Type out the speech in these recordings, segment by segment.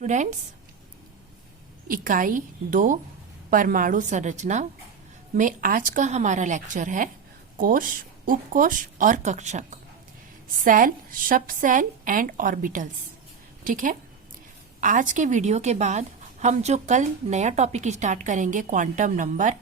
Students, इकाई 2 परमाणु संरचना में आज का हमारा लेक्चर है कोश, उपकोश और कक्षक, सेल, सब सेल एंड ऑर्बिटल्स। ठीक है। आज के वीडियो के बाद हम जो कल नया टॉपिक स्टार्ट करेंगे क्वांटम नंबर।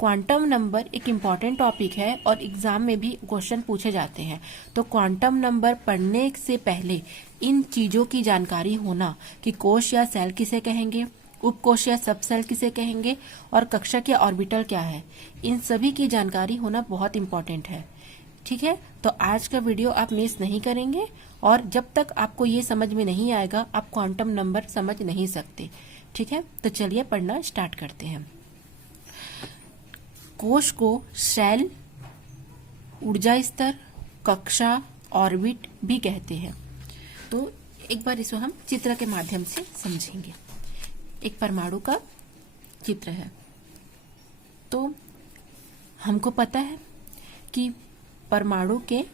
क्वांटम नंबर एक इम्पॉर्टेंट टॉपिक है और एग्जाम में भी क्वेश्चन पूछे जाते हैं। तो क्वांटम नंबर पढ़ने से पहले इन चीजों की जानकारी होना कि कोश या सेल किसे कहेंगे, उपकोश या सब सेल किसे कहेंगे और कक्षक या ऑर्बिटल क्या है, इन सभी की जानकारी होना बहुत इम्पोर्टेंट है। ठीक है। तो आज का वीडियो आप मिस नहीं करेंगे और जब तक आपको ये समझ में नहीं आएगा आप क्वांटम नंबर समझ नहीं सकते। ठीक है। तो चलिए पढ़ना स्टार्ट करते हैं। कोश को सेल, ऊर्जा स्तर, कक्षा, ऑर्बिट भी कहते हैं। तो एक बार इसको हम चित्र के माध्यम से समझेंगे। एक परमाणु का चित्र है। तो हमको पता है कि परमाणु के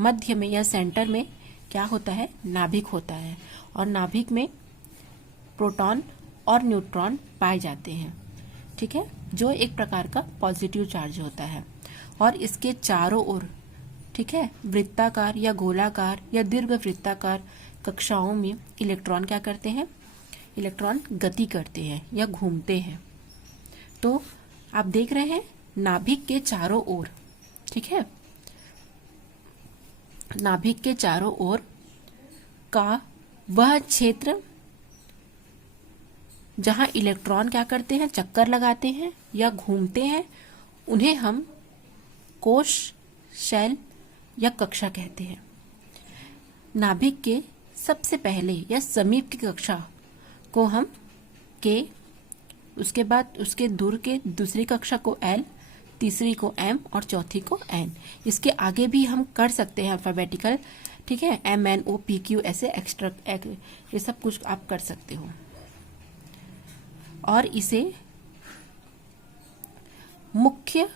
मध्य में या सेंटर में क्या होता है, नाभिक होता है और नाभिक में प्रोटॉन और न्यूट्रॉन पाए जाते हैं। ठीक है। जो एक प्रकार का पॉजिटिव चार्ज होता है और इसके चारों ओर, ठीक है, वृत्ताकार या गोलाकार या दीर्घ वृत्ताकार कक्षाओं में इलेक्ट्रॉन क्या करते हैं, इलेक्ट्रॉन गति करते हैं या घूमते हैं। तो आप देख रहे हैं नाभिक के चारों ओर, ठीक है, नाभिक के चारों ओर का वह क्षेत्र जहां इलेक्ट्रॉन क्या करते हैं, चक्कर लगाते हैं या घूमते हैं, उन्हें हम कोश, सेल या कक्षा कहते हैं। नाभिक के सबसे पहले या समीप की कक्षा को हम के, उसके बाद उसके दूर के दूसरी कक्षा को एल, तीसरी को एम और चौथी को एन। इसके आगे भी हम कर सकते हैं अल्फाबेटिकल, ठीक है, M N O P Q ऐसे एक्स्ट्रा ये सब कुछ आप कर सकते हो। और इसे मुख्य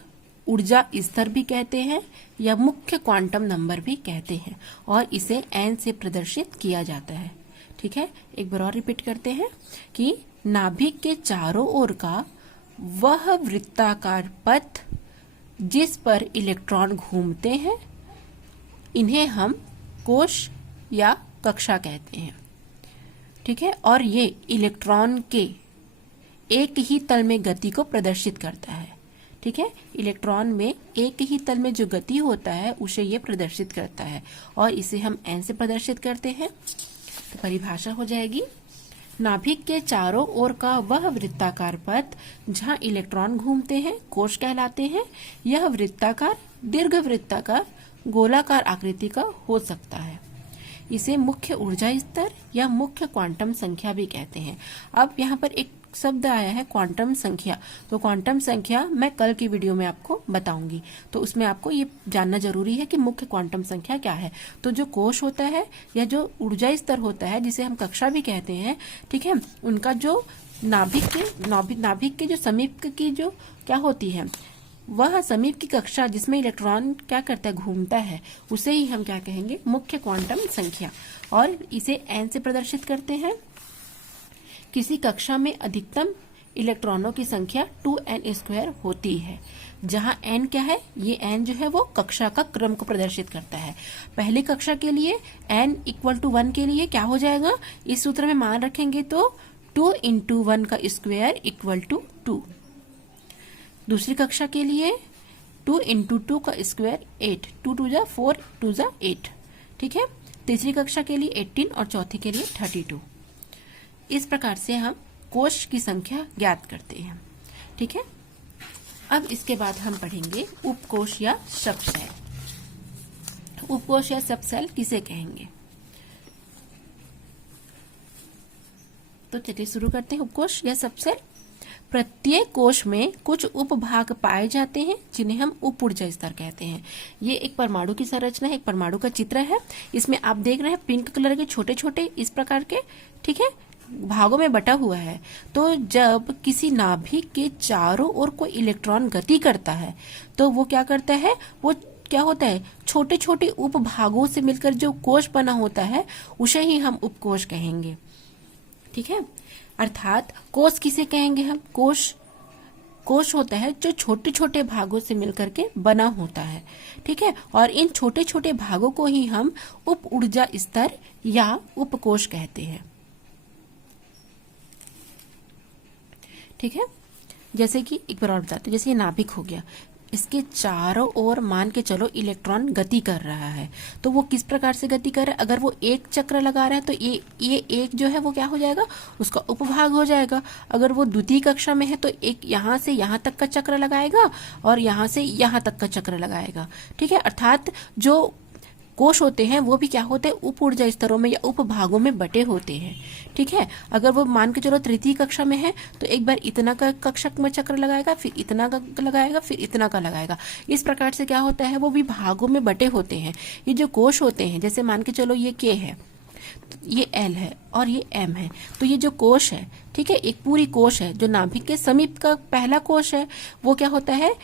ऊर्जा स्तर भी कहते हैं या मुख्य क्वांटम नंबर भी कहते हैं और इसे एन से प्रदर्शित किया जाता है। ठीक है। एक बार और रिपीट करते हैं कि नाभिक के चारों ओर का वह वृत्ताकार पथ जिस पर इलेक्ट्रॉन घूमते हैं, इन्हें हम कोश या कक्षा कहते हैं। ठीक है। और ये इलेक्ट्रॉन के एक ही तल में गति को प्रदर्शित करता है। ठीक है। इलेक्ट्रॉन में एक ही तल में जो गति होता है उसे ये प्रदर्शित करता है और इसे हम एन से प्रदर्शित करते हैं। तो परिभाषा हो जाएगी, नाभिक के चारों ओर का वह वृत्ताकार पथ जहां इलेक्ट्रॉन घूमते हैं कोश कहलाते हैं। यह वृत्ताकार, दीर्घ वृत्ताकार, गोलाकार आकृति का हो सकता है। इसे मुख्य ऊर्जा स्तर या मुख्य क्वांटम संख्या भी कहते हैं। अब यहाँ पर एक शब्द आया है क्वांटम संख्या। तो क्वांटम संख्या मैं कल की वीडियो में आपको बताऊंगी। तो उसमें आपको ये जानना जरूरी है कि मुख्य क्वांटम संख्या क्या है। तो जो कोश होता है या जो ऊर्जा स्तर होता है जिसे हम कक्षा भी कहते हैं, ठीक है, उनका जो नाभिक के जो समीप की जो क्या होती है, वह समीप की कक्षा जिसमें इलेक्ट्रॉन क्या करता है, घूमता है, उसे ही हम क्या कहेंगे, मुख्य क्वांटम संख्या। और इसे एन से प्रदर्शित करते हैं। किसी कक्षा में अधिकतम इलेक्ट्रॉनों की संख्या 2n² होती है। जहां n क्या है, ये n जो है वो कक्षा का क्रम को प्रदर्शित करता है। पहली कक्षा के लिए n = 1 के लिए क्या हो जाएगा, इस सूत्र में मान रखेंगे तो 2 × 1 का स्क्वायर = 2। दूसरी कक्षा के लिए 2 × 2 का स्क्वायर 8, 2 × 2 = 4, 2 = 8। ठीक है। तीसरी कक्षा के लिए 18 और चौथी के लिए 32। इस प्रकार से हम कोश की संख्या ज्ञात करते हैं। ठीक है। अब इसके बाद हम पढ़ेंगे उपकोश या सब सेल। उपकोश या सब सेल किसे कहेंगे, तो चलिए शुरू करते हैं। उपकोश या सब सेल, प्रत्येक कोश में कुछ उपभाग पाए जाते हैं जिन्हें हम उप ऊर्जा स्तर कहते हैं। ये एक परमाणु की संरचना है, एक परमाणु का चित्र है। इसमें आप देख रहे हैं पिंक कलर के छोटे छोटे इस प्रकार के, ठीक है, भागों में बटा हुआ है। तो जब किसी नाभिक के चारों ओर कोई इलेक्ट्रॉन गति करता है तो वो क्या करता है, वो क्या होता है, छोटे छोटे उपभागों से मिलकर जो कोश बना होता है उसे ही हम उपकोश कहेंगे। ठीक है। अर्थात कोश किसे कहेंगे हम? कोश होता है जो छोटे छोटे भागों से मिलकर के बना होता है, ठीक है। और इन छोटे छोटे भागों को ही हम उप ऊर्जा स्तर या उपकोश कहते हैं, ठीक है। जैसे कि एक बार और बताते हैं, जैसे ये नाभिक हो गया, इसके चारों ओर मान के चलो इलेक्ट्रॉन गति कर रहा है, तो वो किस प्रकार से गति कर रहा है? अगर वो एक चक्र लगा रहा है तो ये एक जो है वो क्या हो जाएगा? उसका उपभाग हो जाएगा। अगर वो द्वितीय कक्षा में है तो एक यहाँ से यहाँ तक का चक्र लगाएगा और यहाँ से यहाँ तक का चक्र लगाएगा, ठीक है। अर्थात जो कोश होते हैं वो भी क्या होते हैं? उप ऊर्जा स्तरों में या उपभागों में बटे होते हैं, ठीक है। अगर वो मान के चलो तृतीय कक्षा में है तो एक बार इतना का कक्षा में चक्र लगाएगा, फिर इतना का लगाएगा, फिर इतना का लगाएगा। इस प्रकार से क्या होता है? वो भी भागों में बटे होते हैं। ये जो कोश होते हैं, जैसे मान के चलो ये K है, ये L है और ये M है, तो ये जो कोश है, ठीक है, एक पूरी कोश है जो नाभिक के समीप का पहला कोश है, वो क्या होता है?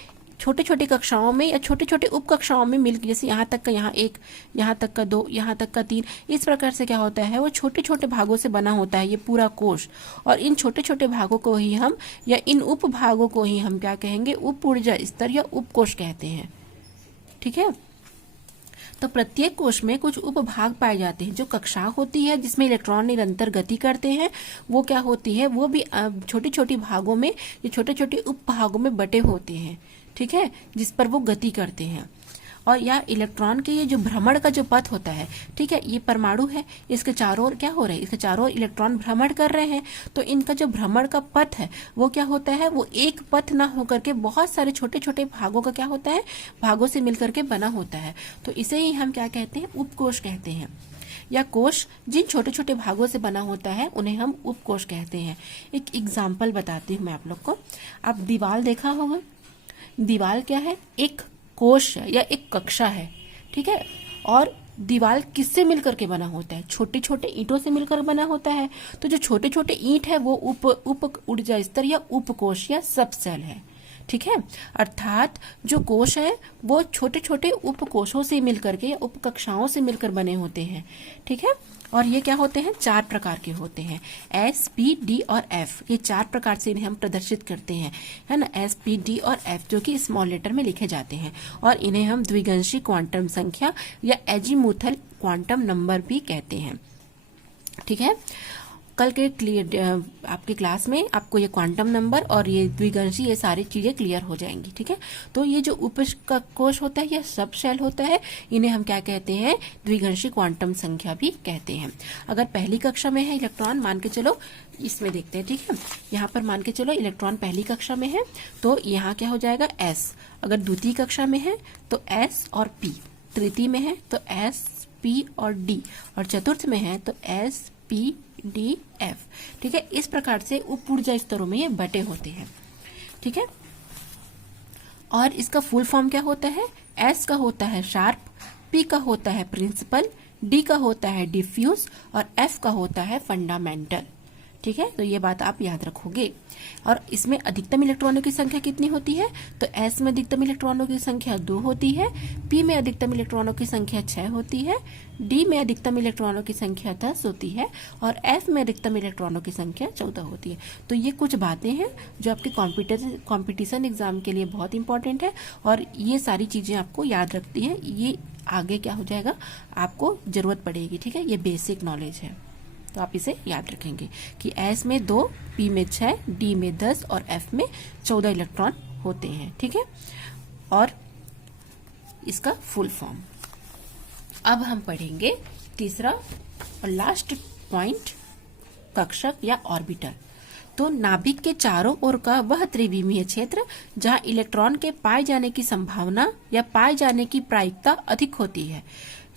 छोटे छोटे कक्षाओं में या छोटे छोटे उप कक्षाओं में मिलकर, जैसे यहाँ तक का यहाँ एक, यहाँ तक का दो, यहाँ तक का तीन, इस प्रकार से क्या होता है? वो छोटे छोटे भागों से बना होता है ये पूरा कोश। और इन छोटे छोटे भागों को ही हम या इन उप भागों को ही हम क्या कहेंगे? उप ऊर्जा स्तर या उपकोश कहते हैं, ठीक है। तो प्रत्येक कोश में कुछ उपभाग पाए जाते हैं। जो कक्षा होती है जिसमें इलेक्ट्रॉन निरंतर गति करते हैं, वो क्या होती है? वो भी छोटी छोटी भागों में या छोटे छोटे उपभागों में बटे होते हैं, ठीक है, जिस पर वो गति करते हैं। और या इलेक्ट्रॉन के ये जो भ्रमण का जो पथ होता है, ठीक है, ये परमाणु है, इसके चारों ओर क्या हो रहा है? इसके चारों ओर इलेक्ट्रॉन भ्रमण कर रहे हैं, तो इनका जो भ्रमण का पथ है वो क्या होता है? वो एक पथ ना होकर के बहुत सारे छोटे छोटे भागों का क्या होता है? भागों से मिलकर के बना होता है। तो इसे ही हम क्या कहते हैं? उपकोश कहते हैं। या कोश जिन छोटे छोटे भागों से बना होता है उन्हें हम उपकोश कहते हैं। एक एग्जाम्पल बताती हूँ मैं आप लोग को। आप दीवार देखा होगा, दीवार क्या है? एक कोश है या एक कक्षा है, ठीक है। और दीवार किससे मिलकर के बना होता है? छोटे छोटे ईंटों से मिलकर बना होता है। तो जो छोटे छोटे ईंट है वो उप ऊर्जा स्तर या उपकोश या सब सेल है, ठीक है। अर्थात जो कोश है वो छोटे छोटे उपकोशों से मिलकर के या उपकक्षाओं से मिलकर बने होते हैं, ठीक है। और ये क्या होते हैं? 4 प्रकार के होते हैं, S, P, D और F। ये 4 प्रकार से इन्हें हम प्रदर्शित करते हैं, है ना, S, P, D और F, जो कि स्मॉल लेटर में लिखे जाते हैं। और इन्हें हम द्विगंशी क्वांटम संख्या या एजीमुथल क्वांटम नंबर भी कहते हैं, ठीक है। कल के आपके क्लास में आपको ये क्वांटम नंबर और ये द्विगंशी ये सारी चीजें क्लियर हो जाएंगी, ठीक है। तो ये जो उपकोश होता है या सब शेल होता है, इन्हें हम क्या कहते हैं? द्विगंशी क्वांटम संख्या भी कहते हैं। अगर पहली कक्षा में है इलेक्ट्रॉन, मान के चलो इसमें देखते हैं, ठीक है। यहाँ पर मान के चलो इलेक्ट्रॉन पहली कक्षा में है तो यहाँ क्या हो जाएगा? S। अगर द्वितीय कक्षा में है तो S और P, तृतीय में है तो S, P और D, और चतुर्थ में है तो S, P, D, F, ठीक है। इस प्रकार से उप ऊर्जा स्तरों में ये बटे होते हैं, ठीक है। और इसका फुल फॉर्म क्या होता है? S का होता है शार्प, P का होता है प्रिंसिपल, D का होता है डिफ्यूज और F का होता है फंडामेंटल, ठीक है। तो ये बात आप याद रखोगे। और इसमें अधिकतम इलेक्ट्रॉनों की संख्या कितनी होती है? तो S में अधिकतम इलेक्ट्रॉनों की संख्या 2 होती है, P में अधिकतम इलेक्ट्रॉनों की संख्या 6 होती है, D में अधिकतम इलेक्ट्रॉनों की संख्या 10 होती है और F में अधिकतम इलेक्ट्रॉनों की संख्या 14 होती है। तो ये कुछ बातें हैं जो आपके कॉम्पिटिशन एग्जाम के लिए बहुत इंपॉर्टेंट है और ये सारी चीजें आपको याद रखती है। ये आगे क्या हो जाएगा? आपको जरूरत पड़ेगी, ठीक है। ये बेसिक नॉलेज है, तो आप इसे याद रखेंगे कि S में 2, P में 6, D में 10 और F में 14 इलेक्ट्रॉन होते हैं, ठीक है। और इसका फुल फॉर्म। अब हम पढ़ेंगे तीसरा और लास्ट पॉइंट, कक्षक या ऑर्बिटल। तो नाभिक के चारों ओर का वह त्रिविमीय क्षेत्र जहां इलेक्ट्रॉन के पाए जाने की संभावना या पाए जाने की प्रायिकता अधिक होती है,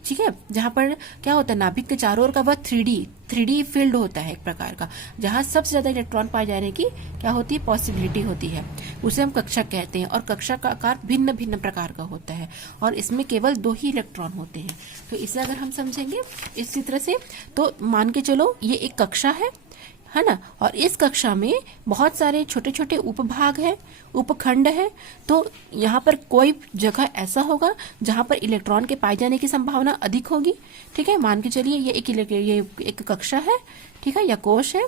ठीक है। जहां पर क्या होता है? नाभिक के चारों ओर का वह 3D फील्ड होता है एक प्रकार का, जहां सबसे ज्यादा इलेक्ट्रॉन पाए जाने की क्या होती है? पॉसिबिलिटी होती है, उसे हम कक्षक कहते हैं। और कक्षक का आकार भिन्न भिन्न प्रकार का होता है और इसमें केवल 2 ही इलेक्ट्रॉन होते हैं। तो इसे अगर हम समझेंगे इस चित्र से, तो मान के चलो ये एक कक्षा है ना, और इस कक्षा में बहुत सारे छोटे छोटे उपभाग हैं, उपखंड है। तो यहाँ पर कोई जगह ऐसा होगा जहां पर इलेक्ट्रॉन के पाए जाने की संभावना अधिक होगी, ठीक है। मान के चलिए ये एक कक्षा है, ठीक है, या कोश है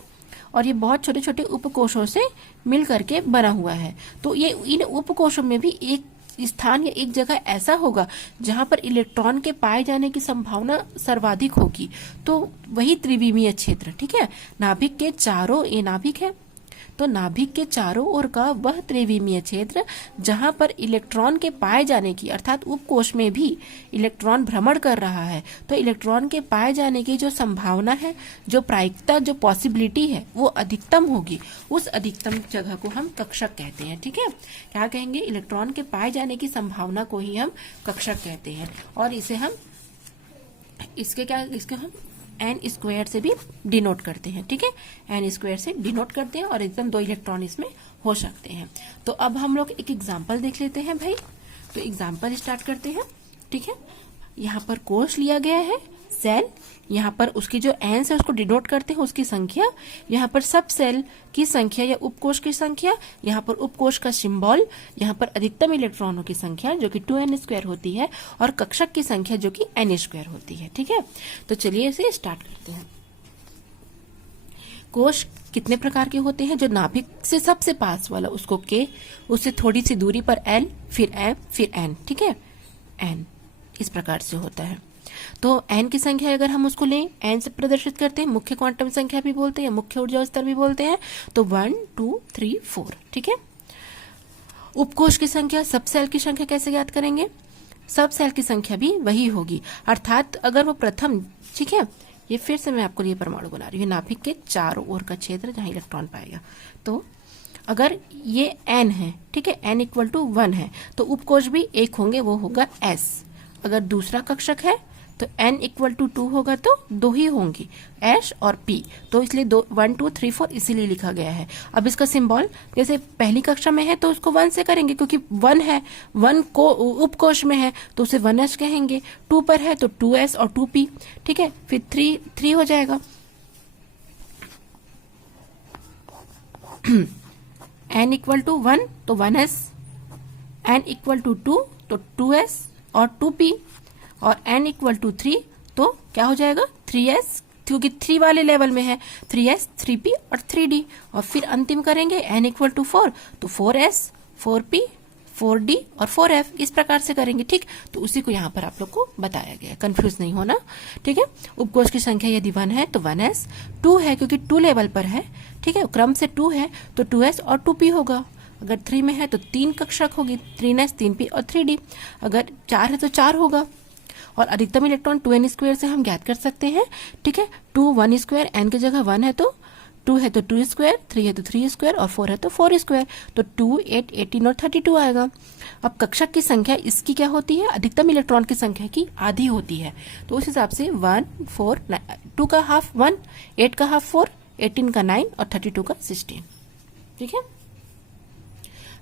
और ये बहुत छोटे छोटे उपकोषों से मिल करके बना हुआ है। तो ये इन उपकोषों में भी एक स्थान या एक जगह ऐसा होगा जहां पर इलेक्ट्रॉन के पाए जाने की संभावना सर्वाधिक होगी, तो वही त्रिविमीय क्षेत्र। ठीक है, नाभिक के चारों, ये नाभिक है, तो नाभिक के चारों ओर का वह त्रिविमीय क्षेत्र जहां पर इलेक्ट्रॉन के पाए जाने की, अर्थात उपकोष में भी इलेक्ट्रॉन भ्रमण कर रहा है, तो इलेक्ट्रॉन के पाए जाने की जो संभावना है, जो प्रायिकता, जो पॉसिबिलिटी है, वो अधिकतम होगी। उस अधिकतम जगह को हम कक्षक कहते हैं। ठीक है, क्या कहेंगे? इलेक्ट्रॉन के पाए जाने की संभावना को ही हम कक्षक कहते हैं। और इसे हम इसके हम एन स्क्वायर से भी डिनोट करते हैं। ठीक है, एन स्क्वायर से डिनोट करते हैं और एकदम 2 इलेक्ट्रॉन इसमें हो सकते हैं। तो अब हम लोग एक एग्जांपल देख लेते हैं भाई। तो एग्जांपल स्टार्ट करते हैं। ठीक है, यहाँ पर कोष लिया गया है, सेल, यहाँ पर उसकी जो एन से उसको डिनोट करते हैं उसकी संख्या, यहाँ पर सब सेल की संख्या या उपकोष की संख्या, यहाँ पर उपकोष का सिंबल, यहाँ पर अधिकतम इलेक्ट्रॉनों की संख्या जो कि 2n² होती है, और कक्षक की संख्या जो कि n² होती है। ठीक है, तो चलिए इसे स्टार्ट करते हैं। कोष कितने प्रकार के होते हैं? जो नाभिक से सबसे पास वाला उसको K, उससे थोड़ी सी दूरी पर L, फिर M, फिर N। ठीक है, N इस प्रकार से होता है। तो n की संख्या अगर हम उसको लें, n से प्रदर्शित करते हैं, मुख्य क्वांटम संख्या भी बोलते हैं, मुख्य ऊर्जा स्तर भी बोलते हैं, तो 1 2 3 4। ठीक है, उपकोष की संख्या, सब सेल की संख्या कैसे ज्ञात करेंगे? सब सेल की संख्या भी वही होगी, अर्थात अगर वो प्रथम, ठीक है, ये फिर से मैं आपको ये परमाणु बना रही हूँ, नाभिक के चारों ओर का क्षेत्र जहां इलेक्ट्रॉन पाएगा। तो अगर ये n है, ठीक है, n = 1 है, तो उपकोष भी एक होंगे, वो होगा s। अगर दूसरा कक्षक है तो n = 2 होगा, तो 2 ही होंगी, S और P। तो इसलिए 1 2 3 4 इसीलिए लिखा गया है। अब इसका सिंबल जैसे पहली कक्षा में है तो उसको 1 से करेंगे, क्योंकि 1 है, 1 को उपकोष में है तो उसे 1s कहेंगे, 2 पर है तो 2s और 2p। ठीक है, फिर 3 हो जाएगा। n = 1 तो 1s, n = 2 तो 2s और 2p, और n = 3 तो क्या हो जाएगा? 3s, क्योंकि 3 वाले लेवल में है, 3s 3p और 3d। और फिर अंतिम करेंगे n = 4 तो 4s 4p 4d और 4f, इस प्रकार से करेंगे। ठीक, तो उसी को यहाँ पर आप लोग को बताया गया, कंफ्यूज नहीं होना। ठीक है, उपकोष की संख्या यदि 1 है तो 1s, 2 है क्योंकि 2 लेवल पर है, ठीक है, क्रम से 2 है तो 2s और 2p होगा। अगर 3 में है तो 3 कक्षक होगी, 3s 3p और 3d। अगर 4 है तो 4 होगा। और अधिकतम इलेक्ट्रॉन 2n² से हम ज्ञात कर सकते हैं। ठीक है, 2 1², n की जगह 1 है तो 2 है तो 2², 3 है तो 3² और 4 है तो 4², तो 2 8 18 और 32 आएगा। अब कक्षक की संख्या इसकी क्या होती है? अधिकतम इलेक्ट्रॉन की संख्या की आधी होती है, तो उस हिसाब से 1 4 2 का हाफ 1, 8 का हाफ 4, 18 का 9 और 32 का 16। ठीक है,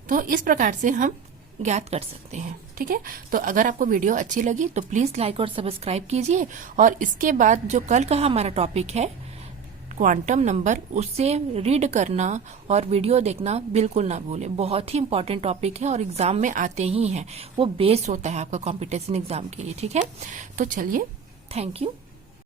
तो इस प्रकार से हम ज्ञात कर सकते हैं। ठीक है, तो अगर आपको वीडियो अच्छी लगी तो प्लीज लाइक और सब्सक्राइब कीजिए। और इसके बाद जो कल का हमारा टॉपिक है क्वांटम नंबर, उससे रीड करना और वीडियो देखना बिल्कुल ना भूलें। बहुत ही इंपॉर्टेंट टॉपिक है और एग्जाम में आते ही हैं, वो बेस होता है आपका कंपटीशन एग्जाम के लिए। ठीक है, तो चलिए, थैंक यू।